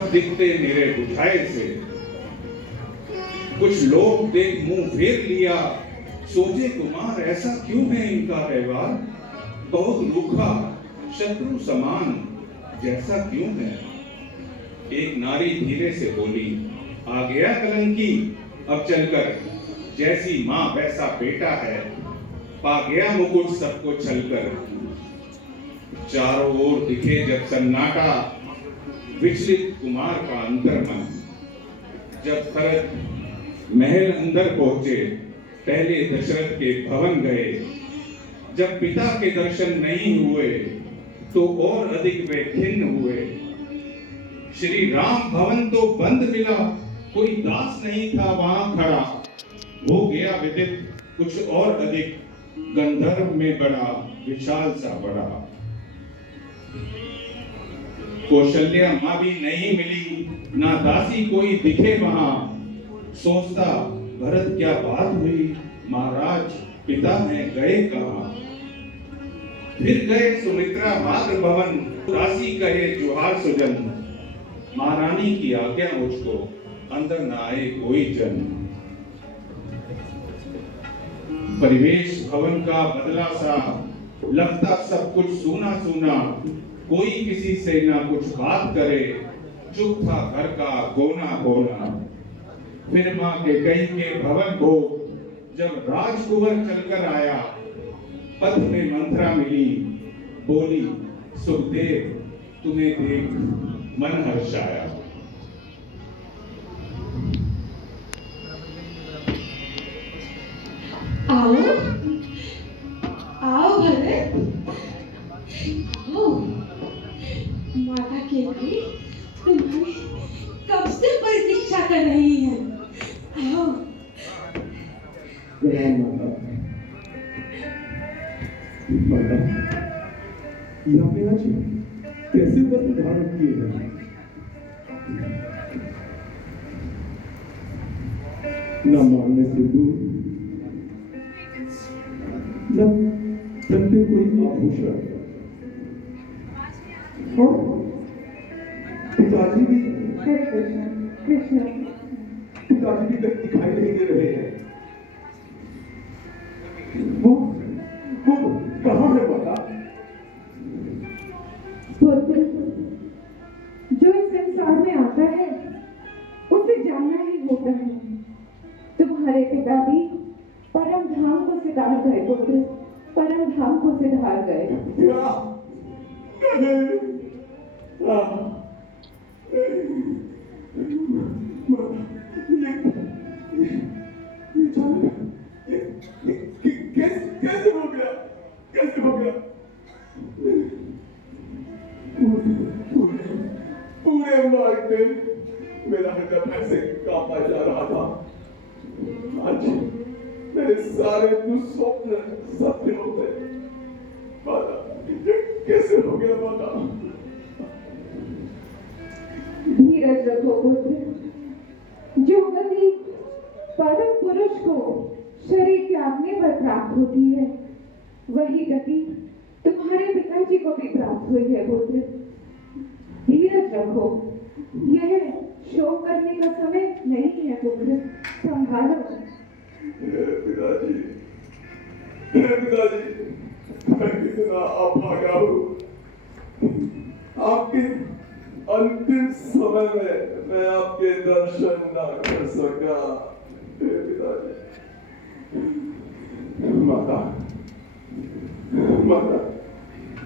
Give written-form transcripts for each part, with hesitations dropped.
दिखते मेरे बुझाए से, कुछ लोग देख मुंह फेर लिया, सोचे कुमार ऐसा क्यों है इनका व्यवहार, बहुत रूखा शत्रु समान जैसा क्यों है। एक नारी धीरे से बोली, आ गया कलंकी अब चलकर, जैसी माँ वैसा बेटा है, पा गया मुकुट सबको छलकर। चारों ओर दिखे जब सन्नाटा, विचलित कुमार का अंतर्मन। जब भरत महल अंदर पहुंचे, पहले दशरथ के भवन गए। जब पिता के दर्शन नहीं हुए, तो और अधिक वे खिन्न हुए। श्री राम भवन तो बंद मिला, कोई दास नहीं था वहां खड़ा। हो गया विदित कुछ और अधिक, गंधर्व में बड़ा विशाल सा बड़ा। कौशल्या माँ भी नहीं मिली, ना दासी कोई दिखे वहां। सोचता भरत क्या बात हुई, महाराज पिता हैं गए कहां। फिर गए सुमित्रा मातृ भवन, दासी कहे जुहार सुजन। महारानी की आज्ञा मुझको, अंदर न आए कोई जन। परिवेश भवन का बदला सा, लगता सब कुछ सूना सूना। कोई किसी से ना कुछ बात करे, चुप था घर का कोना कोना। फिर मां के कई के भवन को, जब राजकुंवर चलकर आया। पथ में मंत्रा मिली, बोली सुखदेव तुम्हें देख मन हर्षाया। आओ आओ भरत, आओ। माता केवली तुम्हारी कब से प्रतीक्षा कर रही है, आओ। माता, यहाँ पे आज कैसे वस्त्र धारण किए गए? न मांग में सिंदूर, न तन पे कोई आभूषण। और पिताजी भी कृष्ण पिताजी भी कहीं दिखाई नहीं दे रहे हैं। वो कहाँ है माता? पुत्र, जो इस संसार में आता है उसे जानना ही होता है। तुम्हारे पिता भी परम धाम को सिधार गए पुत्र, परम धाम को सिधार गए। कैसे हो गया? कैसे हो गया? पूरे मार्ग में मेरा हृदय भय से कांपा जा रहा था। आज मेरे सारे दुस्वप्न सत्य हो गए। माता, कैसे हो गया माता? धीरज रखो पुत्र, जो गति परम पुरुष को शरीर त्यागने पर प्राप्त होती है, वही गति तुम्हारे पिताजी को भी प्राप्त हुई है पुत्र। धीरज रखो, यह शोक करने का समय नहीं है पुत्र, संभालो। पिताजी, मैं कितना अभागा हूँ। आपके अंतिम समय में मैं आपके दर्शन ना कर सका। पिताजी, माता,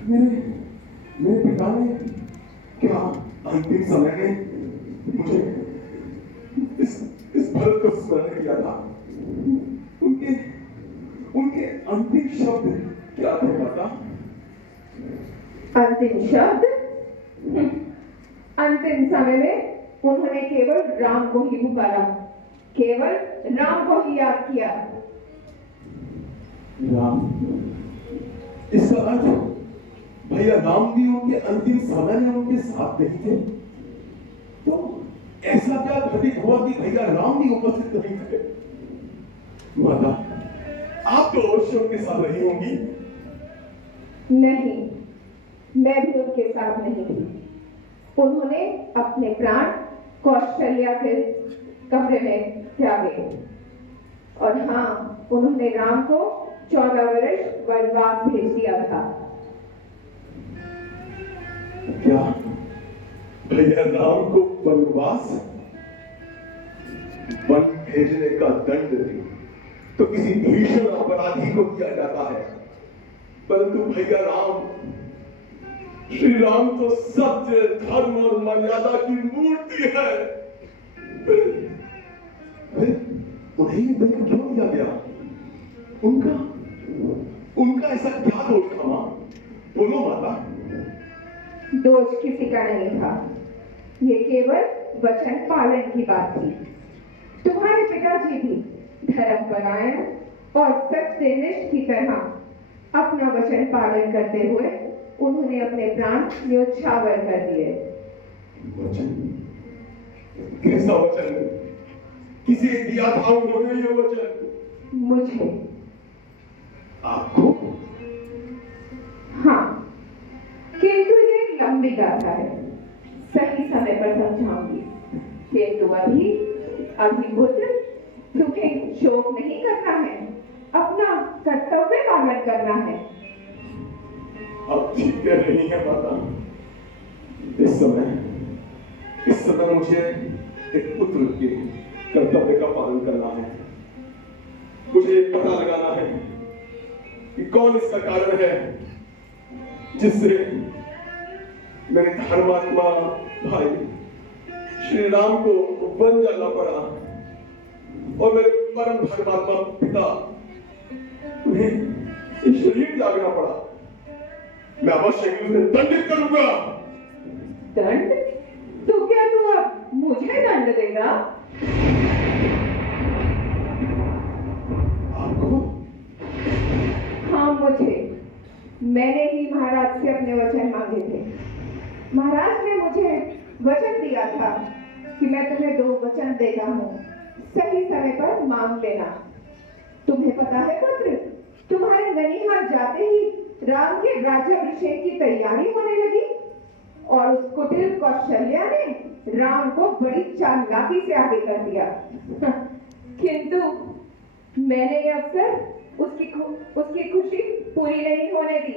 मेरे पिता ने क्या अंतिम समय में मुझे इस भरत को स्मरण किया था? उनके अंतिम शब्द क्या थे माता? अंतिम शब्द? अंतिम समय में उन्होंने केवल राम को ही पुकारा, केवल राम को ही याद किया। राम? इसका अर्थ भैया राम भी उनके अंतिम समय में उनके साथ नहीं थे? तो ऐसा क्या घटित हुआ कि भैया राम भी उपस्थित नहीं थे? माता, आप तो अवश्य उनके साथ रही होंगी। नहीं, मैं भी उनके साथ नहीं थी। उन्होंने अपने प्राण कौशल्या के कमरे में त्यागे। और हाँ, उन्होंने राम को 14 वर्ष वनवास भेज दिया था। क्या भैया राम को वनवास? वन भेजने का दंड तो किसी भीषण अपराधी को दिया जाता है, परंतु भैया राम, श्री राम तो सत्य, धर्म और मर्यादा की मूर्ति है। फिर उन्हें दंड क्यों दिया गया? उनका ऐसा क्या दोष था मां? बोलो माता। दोष किसी का नहीं था, ये केवल वचन पालन की बात थी। तुम्हारे पिताजी भी धर्मपरायण और सत्यनिष्ठ की तरह अपना वचन पालन करते हुए उन्होंने अपने प्राण न्योछावर कर दिए। वचन? कैसा वचन? किसे दिया था उन्होंने ये वचन? मुझे। आपको? हाँ, किंतु ये लंबी गाथा है, सही समय पर समझाऊंगी। किंतु अभी पुत्र, तुम्हें शोक नहीं करना है, अपना कर्तव्य पालन करना है। अब ठीक कह रही है माता। इस समय मुझे एक पुत्र के कर्तव्य का पालन करना है। मुझे पता लगाना है कि कौन इसका कारण है जिससे मेरे धर्मात्मा भाई श्री राम को वन जाना पड़ा और मेरे परम धर्मात्मा पिता उन्हें शरीर त्यागना पड़ा। मैं अवश्य ही उसे दंडित करूंगा। दंड? तो क्या तू अब मुझे दंड देगा? आपको? हाँ, मुझे। मैंने ही महाराज से अपने वचन मांगे थे। महाराज ने मुझे वचन दिया था कि मैं तुम्हें 2 वचन देता हूँ, सही समय पर मांग लेना। तुम्हें पता है पुत्र, तुम्हारे ननिहाल जाते ही राम के राज्याभिषेक की तैयारी होने लगी और उस कुटिल कौशल्या ने राम को बड़ी चालाकी से आगे कर दिया। किंतु मैंने ये अवसर उसकी खुशी पूरी नहीं होने दी।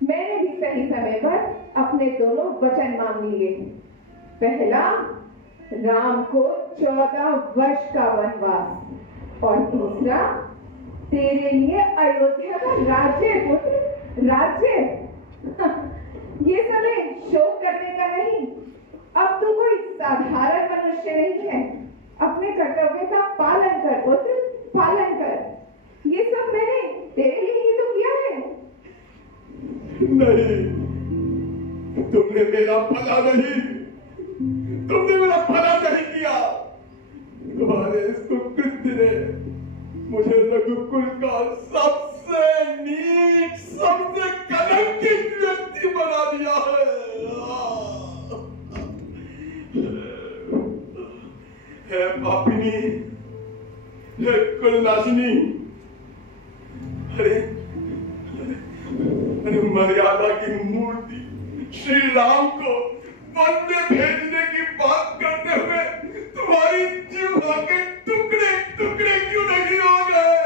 मैंने भी सही समय पर अपने दोनों वचन मांग लिए। पहला, राम को 14 वर्ष का वनवास, और दूसरा, तेरे लिए अयोध्या का राज्य पुत्र, राज्य। ये समय शोक करने का नहीं। अब तू कोई साधारण मनुष्य नहीं है। अपने कर्तव्य का पालन कर पुत्र, पालन कर। ये सब मैंने तेरे लिए ही तो किया है। नहीं, तुमने मेरा भला नहीं किया। तुम्हारे इस कुकृत्य ने मुझे रघुकुल का सबसे नीच, सबसे कलंकित व्यक्ति बना दिया है। है पापिनी, है कुलनाशिनी, अरे मर्यादा की मूर्ति श्री राम को वन में भेजने की बात करते हुए तुम्हारी जीवा के टुकड़े टुकड़े क्यों नहीं हो गए?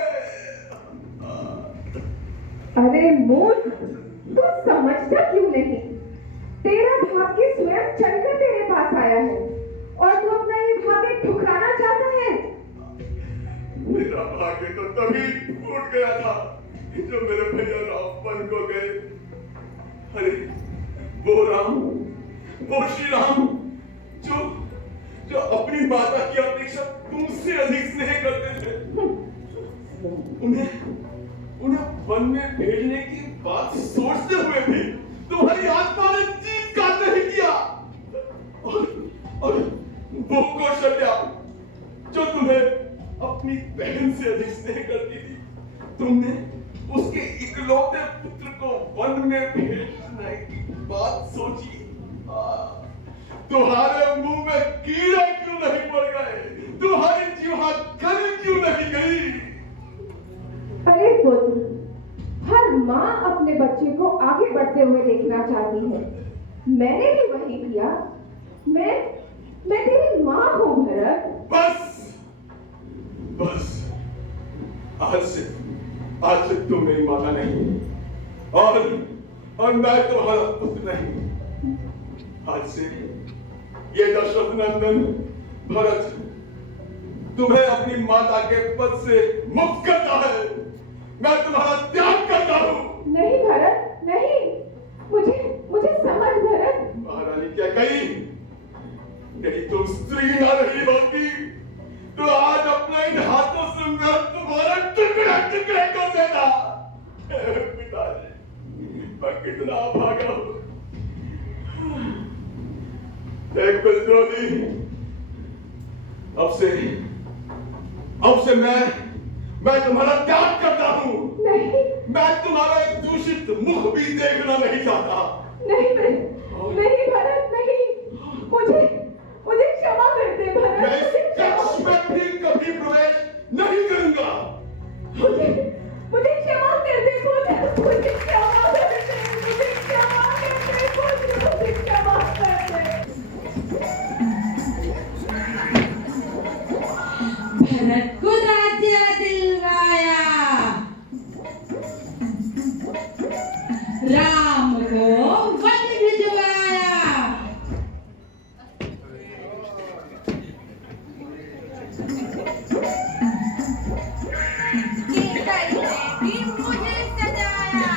अरे मूर्ख, तू समझता क्यों नहीं? तेरा भाग्य स्वयं चलकर तेरे पास आया है और तू अपना ये भाग्य ठुकराना चाहता है। मेरा भाग्य तो तभी फूट गया था जब मेरे भैया राम वन को गए। अरे वो श्री राम जो अपनी माता की अपेक्षा तुमसे अधिक स्नेह करते थे, उन्हें वन में भेजने की बात सोचते हुए भी तुम्हारी आत्मा ने चीत्कार नहीं किया। और वो कौशल्या जो तुम्हें अपनी बहन से अधिक स्नेह करती थी, तुमने उसके इकलौते पुत्र को वन में भेजने की बात सोची। तुम्हारे मुंह में कीड़े क्यों नहीं पड़ गए? तुम्हारी जीवा गली क्यों नहीं गई? अरे पुत्र, हर माँ अपने बच्चे को आगे बढ़ते हुए देखना चाहती है, मैंने भी वही किया। मैं तेरी माँ हूँ भरत। बस बस, आज से तुम मेरी माता नहीं, और मैं तुम्हारा पुत्र नहीं। आज से ये दशरथ नंदन भरत तुम्हें अपनी माता के पद से मुक्त करता है। मैं तुम्हारा त्याग करता हूँ। नहीं भरत, नहीं, मुझे समझ भरत। महारानी क्या कही? यदि तुम स्त्री ना रही होती तो आज अपने इन हाथों से मैं तुम्हारे टुकड़े टुकड़े कर देता। पिताजी, मैं कितना भागा हूँ। एक विद्रोही, अब से मैं तुम्हारा त्याग करता हूँ। नहीं, मैं तुम्हारा एक दूषित मुख भी देखना नहीं चाहता। नहीं भरत, नहीं। मुझे क्षमा कर दे भरत। मैं इस कक्ष में भी कभी प्रवेश नहीं करूंगा। मुझे क्षमा कर दे पुत्र, मुझे क्षमा कर दे, मुझे क्षमा कर दे पुत्र, मुझे क्षमा कर दे। भरत को राज्य दिलवाया, राम को वन भिजवाया। मुझे सजाया,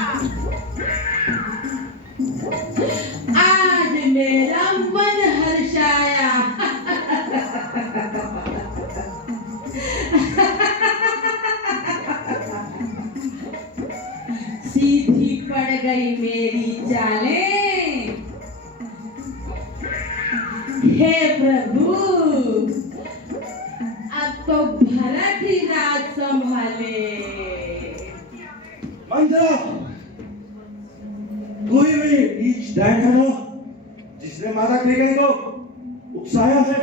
आज मेरा मन हर्षाया। सीधी पड़ गई मेरी चालें। हे प्रभु, अब तो भरत ही राज संभाले। मंत्रा, तू ही वही नीच डायन है ना, जिसने माता क्रिकेट को उकसाया है।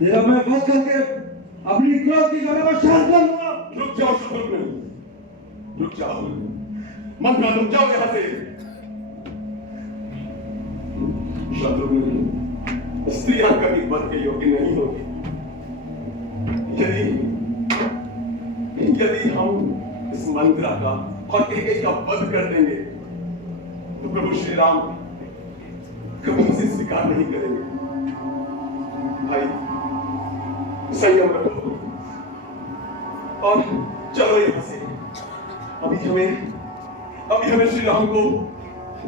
तेरा मैं वध करके अपनी क्रोध की ज्वाला को शांत कर लूंगा। रुक जाओ शत्रुघ्न, रुक जाओ। मंत्रा, रुक जाओ यहाँ से। शत्रुघ्न, स्त्रियां कभी वध के योग्य नहीं होगी। यदि हम इस मंत्रा का और कैकेयी का वध कर देंगे तो प्रभु श्री राम कभी इसे स्वीकार नहीं करेंगे। भाई, संयम रखो और चलो यहाँ से। अभी हमें श्री राम को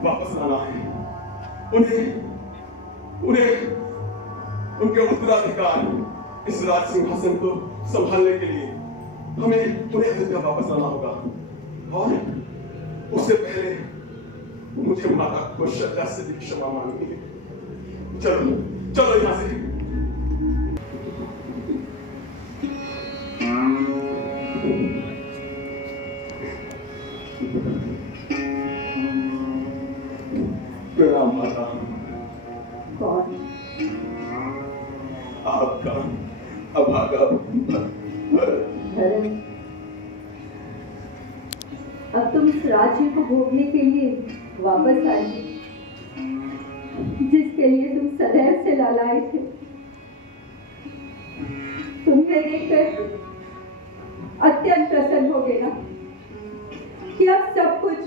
वापस लाना है। उन्हें उनके उत्तराधिकार इस राज सिंहासन को संभालने के लिए उन्हें अयोध्या वापस लाना होगा। और उससे पहले मुझे माता को श्रद्धा से भी क्षमा मांगनी है। चलो यहाँ से। प्रणाम माता। कौन? आपका अभागा भरत, अब तुम इस राज्य को भोगने के लिए वापस आए, जिसके लिए तुम सदैव से लालाए थे। तुम्हें देखकर अत्यंत प्रसन्न हो गया कि अब सब कुछ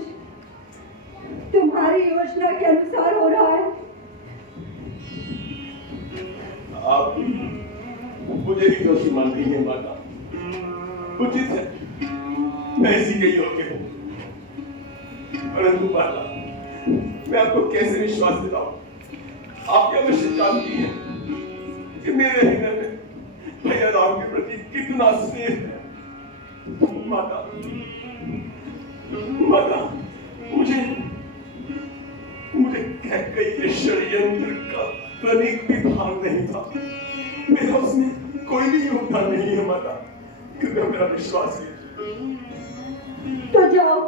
तुम्हारी योजना के अनुसार हो रहा है। आप मुझे ही दोषी मान रही हैं माता। उचित है, मैं इसी के योग्य हूँ। परंतु माता, मैं आपको कैसे विश्वास दिलाऊं? आप क्या निश्चित जानती हैं कि मेरे हृदय में भैया राम के प्रति कितना स्नेह है। माता, मुझे कैकेयी के षड्यंत्र का तनिक भी भान नहीं था। मेरा उसमें कोई भी योगदान नहीं है माता, कृपया मेरा विश्वास कीजिए। तो जाओ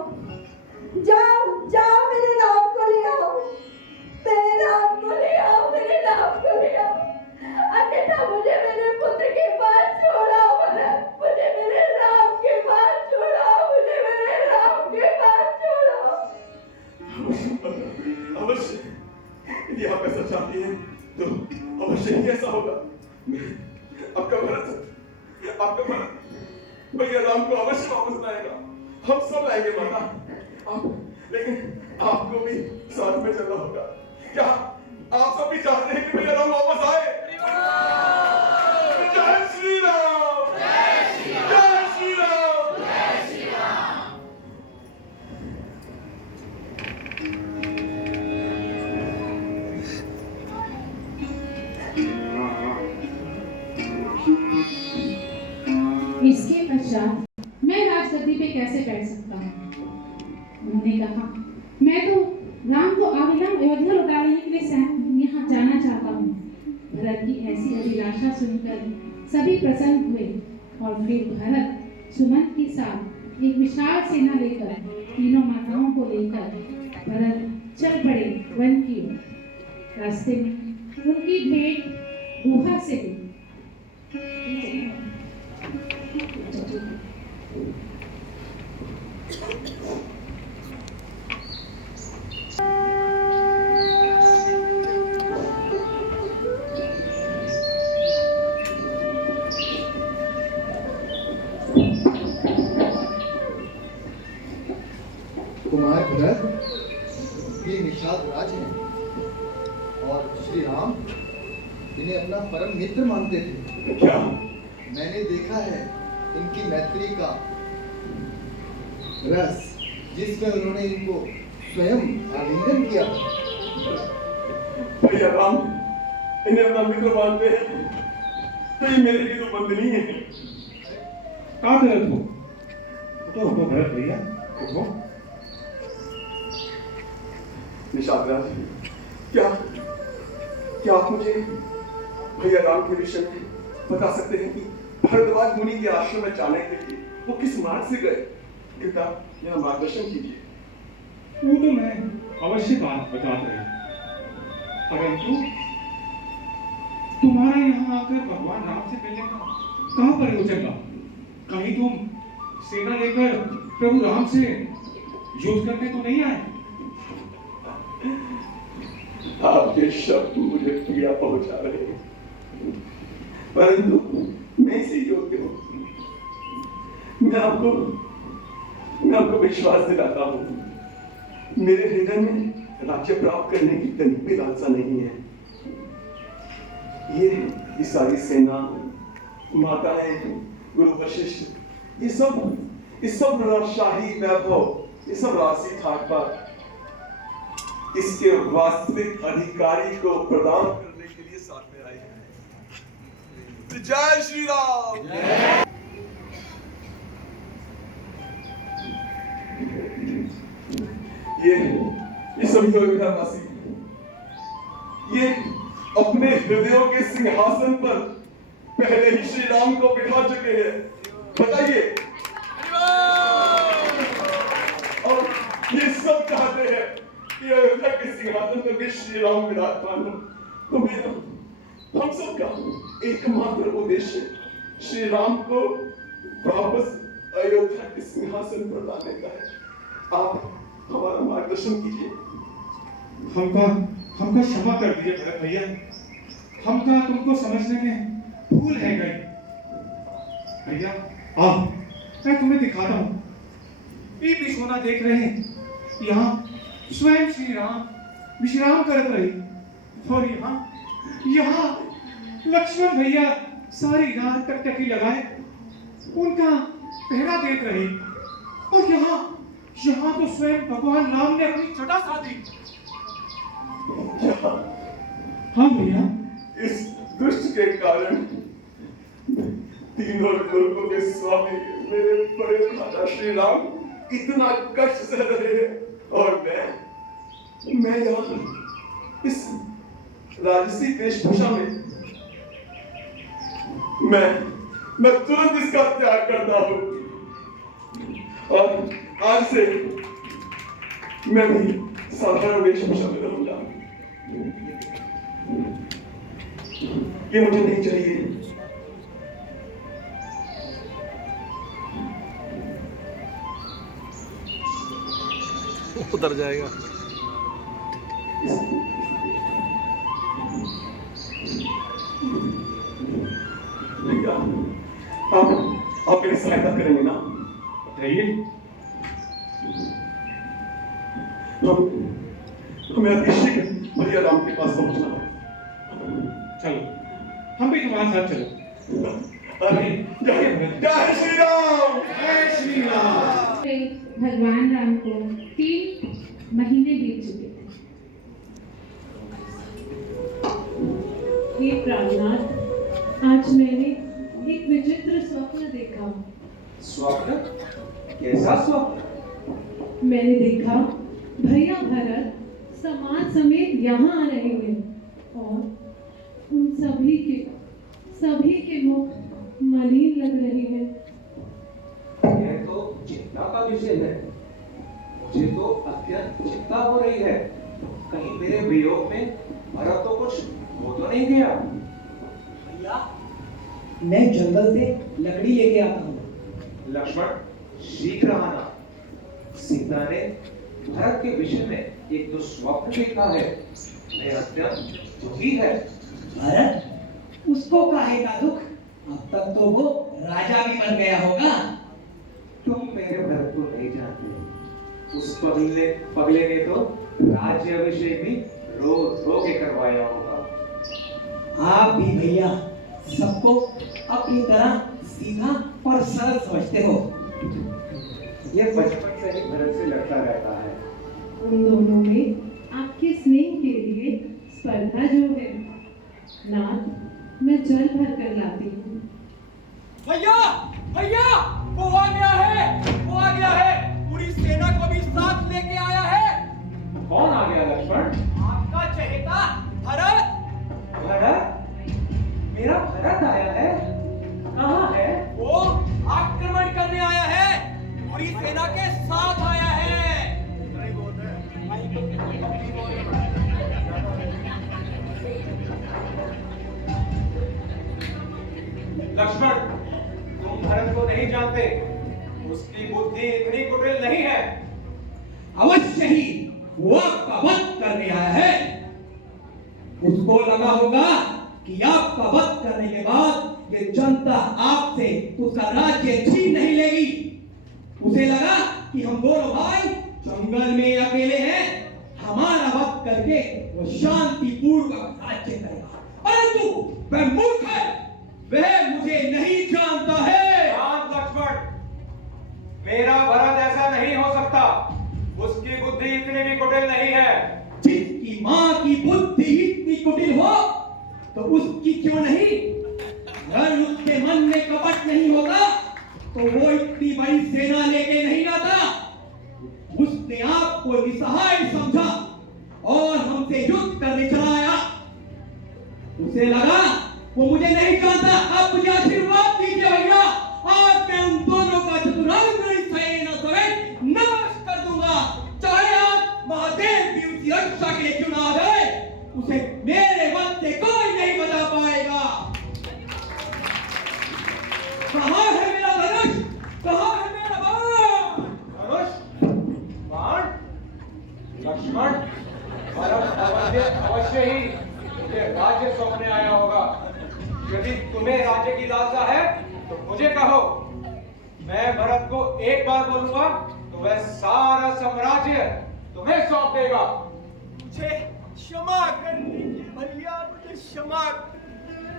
मेरे नाम को ले आओ, मेरे नाम को ले आओ, मेरे नाम को ले आओ। अन्यथा मुझे मेरे पुत्र के पास छोड़ो भरत, मुझे मेरे चाहती है तो अवश्य ही ऐसा होगा। आपका भरत भैया राम को अवश्य वापस लाएगा। हम सब लाएंगे माता। आप लेकिन आपको भी साथ में चलना होगा। क्या आप सब भी चाहते हैं कि भैया राम वापस आए? जय श्री राम, जय श्री राम, जय श्री राम। इसके पश्चात मैं राजगद्दी पे कैसे बैठ सकता हूँ? उन्होंने कहा, मैं तो राम को अविलंब अयोध्या लौटाने के लिए यहाँ जाना चाहता हूँ। भरत की ऐसी अभिलाषा सुनकर सभी प्रसन्न हुए और फिर भरत सुमंत के साथ एक विशाल सेना लेकर तीनों माताओं को लेकर भरत चल पड़े वन की ओर। रास्ते में उनकी भेंट गुहा से हुई। कुमार भरत, ये निषाद राज हैं और श्री राम इन्हें अपना परम मित्र मानते थे। क्या? मैंने देखा है इनकी मैत्री का रस, जिसमें उन्होंने इनको स्वयं आलिंगन किया। भैया राम इन्हें अपना मित्र मानते हैं तो ये मेरे लिए तो बंदनी है। कहाँ भरत हो? तो भरत भैया उठो। निषाद राज, क्या आप मुझे भैया राम के विषय में बता सकते हैं कि भरद्वाज मुनि के आश्रम में जाने के लिए वो किस मार्ग से गए? कृपया मेरा मार्गदर्शन कीजिए। वो तो मैं अवश्य बात बताता रही, परंतु तुम्हारा यहाँ आकर भगवान राम से मिलने का कहाँ प्रयोजन था? कहीं तुम सेना लेकर प्रभु राम से युद्ध करने तो नहीं आए? आपके शब्द मुझे पीड़ा पहुंचा रहे हैं, परंतु मैं इसी योग्य हूं। मैं आपको विश्वास दिलाता हूं, मेरे हृदय में राज्य प्राप्त करने की तनिक भी लालसा नहीं है। ये सारी सेना, माताएं, गुरु वशिष्ठ, ये सब शाही वैभव, ये सब राशि ठाट बात इसके वास्तविक अधिकारी को प्रदान करने के लिए साथ में आए हैं। जय श्री राम। ये सभी अयोध्यावासी ये अपने हृदयों के सिंहासन पर पहले ही श्री राम को बिठा चुके हैं। बताइए, और ये सब चाहते हैं कि अयोध्या के सिंहासन पर भी श्री राम विराजमान हो। तो मेरा हम सब का एकमात्र उद्देश्य श्री राम को वापस अयोध्या के सिंहासन पर लाने का है। आप हमारा मार्गदर्शन कीजिए। हमका क्षमा कर दीजिए भरत भैया, हमका तुमको समझने में भूल है गई। भैया आओ, मैं तुम्हें दिखाता हूँ। ये बिछोना देख रहे हैं, यहाँ स्वयं श्री राम विश्राम करत रहे, और यहाँ लक्ष्मण भैया सारी रात टकटकी लगाए उनका पहरा देख रहे, और यहाँ तो स्वयं भगवान राम ने अपनी छटा साधी। हाँ भैया, इस दुष्ट के कारण तीनों लोगों के स्वामी मेरे बड़े राजा श्री राम इतना कष्ट सह रहे हैं, और मैं यहाँ इस राजसी वेशभूषा में मैं तुरंत इसका त्याग करता हूँ, और आज से मैं भी साधारण वेशभूषा में रहूंगा। ये मुझे नहीं चाहिए। उतर जाएगा। आप मेरी सहायता करेंगे ना? बताइए। हमें अतिशीघ्र भैया राम के पास पहुंचना है। चलो, हम भी तुम्हारे साथ चलो। अरे जय श्री राम। जय श्री राम। भगवान राम को 3 महीने बीत चुके थे। हे प्राणनाथ, आज मैंने एक विचित्र स्वप्न देखा। स्वप्न? कैसा स्वप्न? मैंने देखा भैया भरत समाज समेत यहाँ आ रहे हैं और उन सभी के मुख मलिन लग रहे हैं। यह तो चिंता का विषय है। मुझे तो अत्यंत चिंता हो रही है। कहीं मेरे वियोग में भरत तो कुछ हो तो नहीं गया? भैया, मैं जंगल से लकड़ी लेके आता हूँ। लक्ष्मण, शीघ्र आना। सीता ने भरत के विषय में एक तो स्वप्न देखा है। मैं अत्यंत दुखी है। भरत, उसको काहे का दुख? अब तक तो वो राजा भी बन गया होगा। तुम मेरे भरत को नहीं जानते। उस पगले ने तो राज्य अभिषेक भी रो रो के करवाया होगा। आप भी भैया सबको अपनी तरह सीधा और सरल समझते हो। यह बचपन से ही भरत से लड़ता रहता है। उन दोनों में आपके स्नेह के लिए स्पर्धा जो है। नाथ, मैं जल भर कर लाती हूँ। भैया, भैया, वो आ गया है, पूरी सेना को भी साथ लेके आया है। कौन आ गया लक्ष्मण? आपका चहेता भरत। भरत? मेरा भरत आया है? कहाँ है? वो आक्रमण करने आया है, पूरी सेना के साथ आया है। लक्ष्मण, तुम भरत को नहीं जानते। उसकी बुद्धि इतनी कुटिल नहीं है। अवश्य ही वो आपका वध करने आया है। उसको लगा होगा कि आपका वध करने के बाद ये जनता आपसे उसका राज्य छीन नहीं लेगी। उसे लगा कि हम दोनों भाई जंगल में अकेले हैं, हमारा वध करके वो शांतिपूर्वक राज्य करेगा। परंतु वह मूर्ख है, वह मुझे नहीं जानता है। शांत लक्ष्मण, मेरा भरत ऐसा नहीं हो सकता। उसकी बुद्धि इतनी भी कुटिल नहीं है। जिसकी माँ की बुद्धि इतनी कुटिल हो तो उसकी क्यों नहीं? अगर उसके मन में कपट नहीं होता तो वो इतनी बड़ी सेना लेके नहीं आता। उसने आपको निसहाय समझा और हमसे युद्ध करने चला आया। उसे लगा वो मुझे नहीं जानता। आप मुझे आशीर्वाद दीजिए भैया, आज मैं उन दोनों का चतुरंग सेना समेत नाश कर दूंगा। चाहे आज महादेव भी उसकी रक्षा के लिए क्यों ना आ जाए, उसे मेरे वक्त से कोई नहीं बचा पाएगा। कहाँ है मेरा धनुष? कहाँ है मेरा बाण? धनुष? बाण? लक्ष्मण, भरत अवश्य ही मुझे राज्य सौंपने आया होगा। यदि तुम्हें राज्य की लालसा है तो मुझे कहो। मैं भरत को एक बार बोलूंगा तो वह सारा साम्राज्य तुम्हें सौंप देगा। मुझे क्षमा कर दीजिए भैया, मुझे क्षमा कर दीजिए।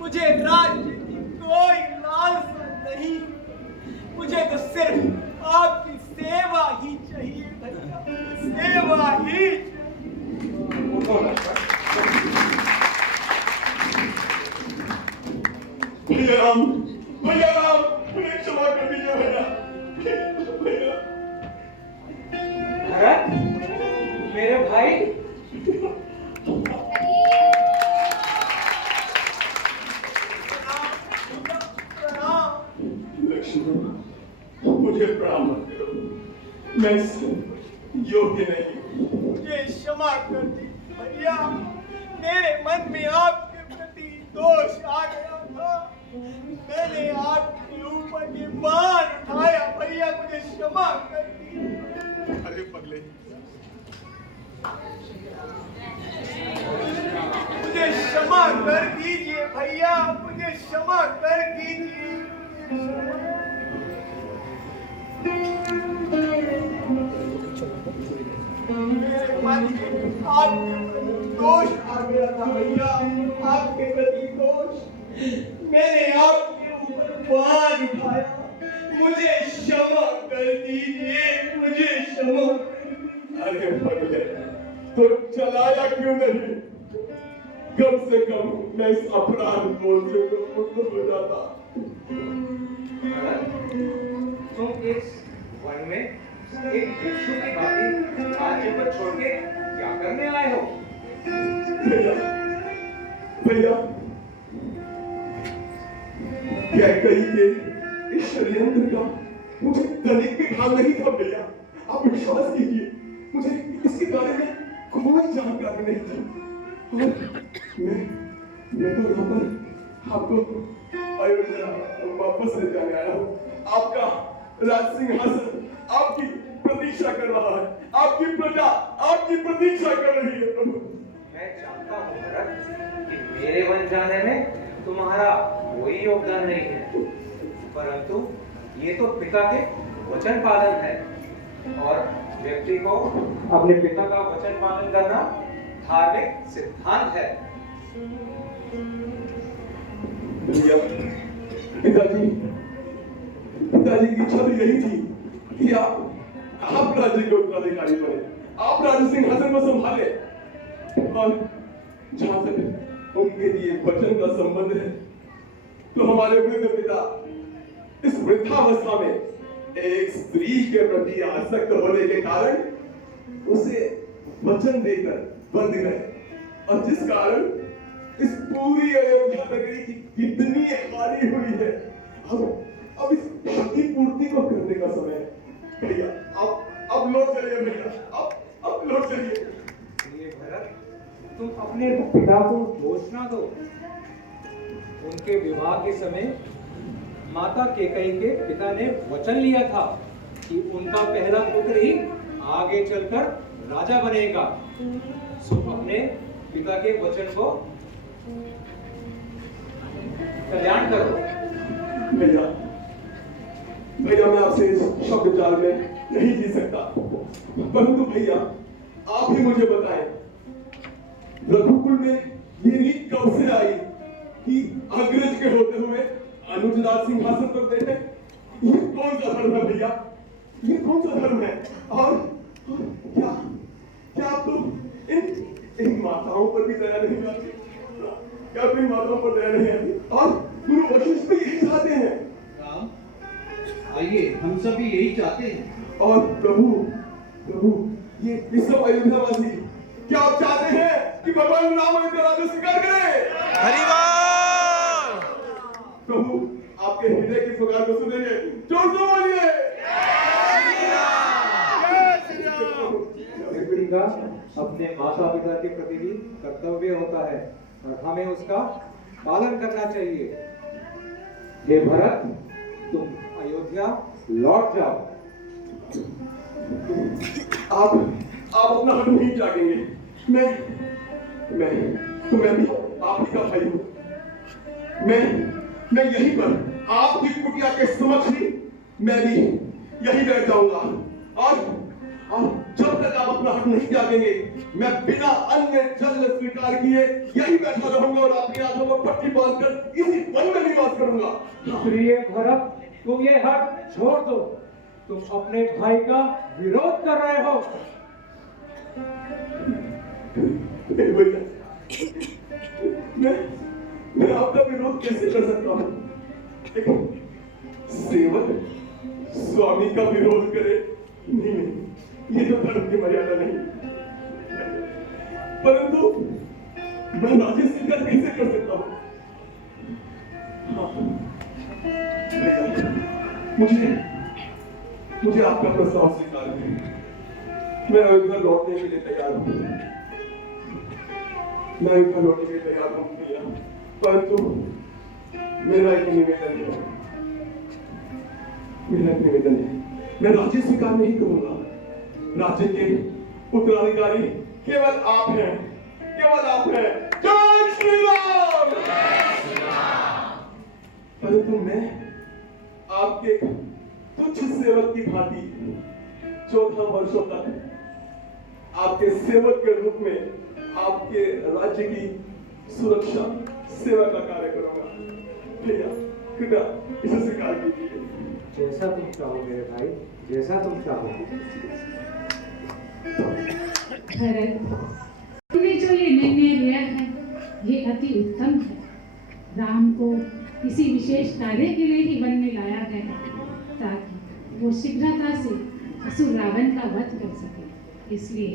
मुझे राज्य की कोई लालसा नहीं। मुझे तो सिर्फ आपकी सेवा ही चाहिए भैया, सेवा ही चाहिए। उठो लक्ष्मण। भैया राम, मुझे क्षमा कर दीजिए भैया। भरत, मेरे भाई, लक्ष्मण, मुझे प्रणाम मत करो। मैं इसके योग्य नहीं। मुझे क्षमा कर दीजिए भैया, मेरे मन में आपके प्रति दोष आ गया था। मैंने आपके ऊपर ये बाण उठाया भैया, मुझे क्षमा कर दीजिए। अरे पगले, मुझे क्षमा कर दीजिए भैया, मुझे क्षमा कर दीजिए। जवानी आपके प्रति दोष आ गया था भैया, आपके प्रति दोष। मैंने आपके ऊपर बाण उठाया, मुझे क्षमा कर दीजिए, मुझे क्षमा। अरे भैया, तो चलाया क्यों नहीं? कम से कम मैं इस अपराध बोझ से तो मुक्त हो जाता। तुम इस वन में एक भिक्षु की भांति राज्य पर छोड़ के क्या करने आए हो? भैया, भैया, क्या कही के इस षड्यंत्र का मुझे तनिक भी ख्याल नहीं था भैया। आप विश्वास कीजिए, मुझे इसके बारे में कोई जानकारी नहीं थी। और मैं तो यहाँ पर आपको अयोध्या वापस ले जाने आया हूँ। आपका राज सिंहासन आपकी प्रतीक्षा कर रहा है, आपकी प्रजा आपकी प्रतीक्षा कर रही है प्रभु। मैं जानता हूँ भरत कि मेरे वन जाने में तुम्हारा कोई योगदान नहीं है, परंतु ये तो पिता के वचन पालन है और व्यक्ति को अपने पिता का वचन पालन करना धार्मिक सिद्धांत है। भैया, पिताजी की इच्छा भी यही थी कि आप राज्य के उत्तराधिकारी बने, आप राज्य सिंहासन को संभाले। और जहां तक उनके लिए वचन का संबंध है, तो हमारे वृद्ध पिता इस वृद्धावस्था में एक स्त्री के प्रति आसक्त होने के कारण उसे वचन देकर बंद गए, और जिस कारण इस पूरी अयोध्या नगरी की कितनी हानि हुई है। अब इस क्षतिपूर्ति को करने का समय है। भैया, अब लौट चलिए भैया, अब लौट चलिए। ये भरत, तुम अपने पिता को दोष ना दो। उनके विवाह के समय माता केकई के पिता ने वचन लिया था कि उनका पहला पुत्र ही आगे चलकर राजा बनेगा। सो अपने पिता के वचन को कल्याण करो। भैया, मैं आपसे इस शब्द जाल में नहीं जी सकता, परंतु भैया आप ही मुझे बताएं, रघुकुल में ये रीत कब से आई कि अग्रज के होते हुए अनुज राज सिंहासन पर बैठे? ये कौन सा धर्म है भैया? ये कौन सा धर्म है? और क्या आप तो इन माताओं पर भी दया नहीं आती? क्या अपनी माताओं पर दया नहीं आती? और गुरु वशिष्ठ भी यही चाहते हैं। राम, आइए, हम सभी यही चाहते हैं। और प्रभु ये सब अयोध्यावासी, क्या आप चाहते हैं कि भगवान राम अयोध्या राज्य स्वीकार करें? प्रभु, आपके हृदय की पुकार को सुनेंगे, जोर से बोलिए। व्यक्ति का अपने माता पिता के प्रति भी कर्तव्य होता है और हमें उसका पालन करना चाहिए। हे भरत, तुम अयोध्या लौट जाओ। आप अपना हक नहीं जागेंगे। मैं भी आप ही का भाई हूँ। मैं यहीं पर आपकी कुटिया के समक्ष ही मैं भी यहीं बैठ जाऊंगा, और जब तक आप अपना हक नहीं जागेंगे, मैं बिना अन्य जल स्वीकार किए यहीं बैठा रहूंगा और अपनी आंखों पर पट्टी बांधकर इसी वन में निवास करूंगा। प्रिय भरत, तुम ये हक छोड़ दो। तुम अपने भाई का विरोध कर रहे हो। मैं आपका विरोध कैसे कर सकता हूँ? सेवक स्वामी का विरोध करे? नहीं, ये तो धर्म की मर्यादा नहीं। परंतु मैं राज्य स्वीकार कैसे कर सकता हूँ? मुझे आपका प्रस्ताव स्वीकार है। मैं अयोध्या लौटने के लिए तैयार हूँ। परंतु मेरा एक निवेदन है। मैं राज्य स्वीकार नहीं करूंगा। राज्य के उत्तराधिकारी केवल आप हैं। जय श्री राम। परंतु मैं आपके तुच्छ सेवक की भांति 14 वर्षों तक आपके सेवक के रूप में आपके राज्य की सुरक्षा सेवा का कार्य करूंगा। भैया कृपया इसे स्वीकार कीजिए। जैसा तुम चाहो मेरे भाई, जैसा तुम चाहो। भरत, तुमने जो ये निर्णय लिया है ये अति उत्तम है। राम को किसी विशेष कार्य के लिए ही वन में लाया गया है ताकि वो शीघ्रता से असुर रावण का वध कर सके। इसलिए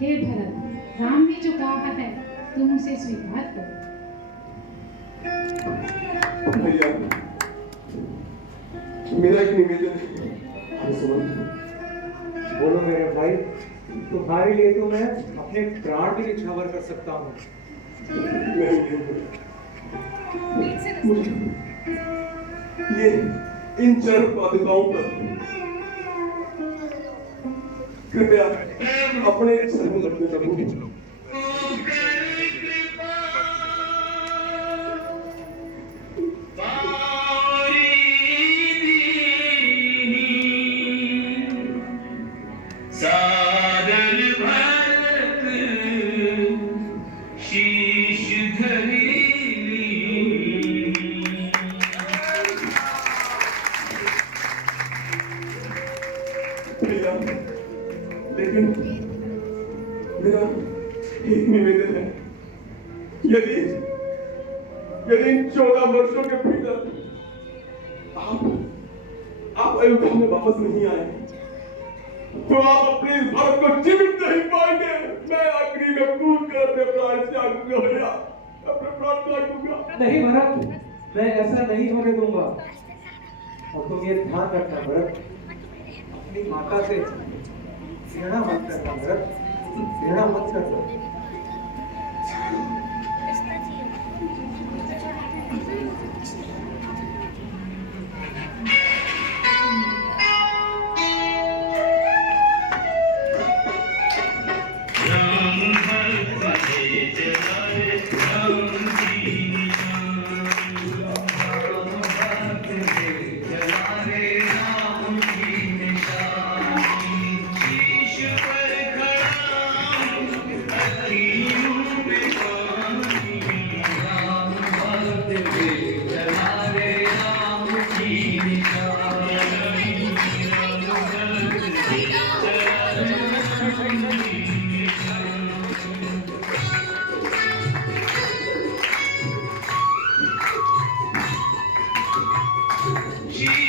हे भरत, राम ने जो कहा है तुम उसे स्वीकार करो। भैया मेरा एक निवेदन है, सुमन। बोलो मेरे भाई, तुम्हारे लिए तो मैं अपने प्राण भी निछावर कर सकता हूँ। ये इन चर पादुकाओं पर कृपया अपने चरण रखने प्रभु। लेकिन मेरा एक निवेदन है, यदि इन 14 वर्षों के भीतर आप अयोध्या में वापस नहीं आए तो आप अपने इस भारत को जीवित नहीं पाएंगे। मैं आखिरी में कूद कर अपने प्राण त्यागूंगा भैया, अपने प्राण त्यागूंगा। नहीं भरत, मैं ऐसा नहीं होने दूंगा। और तुम ये ध्यान रखना भरत, अपनी माता से घृणा मत करना भरत, घृणा मत करना। जी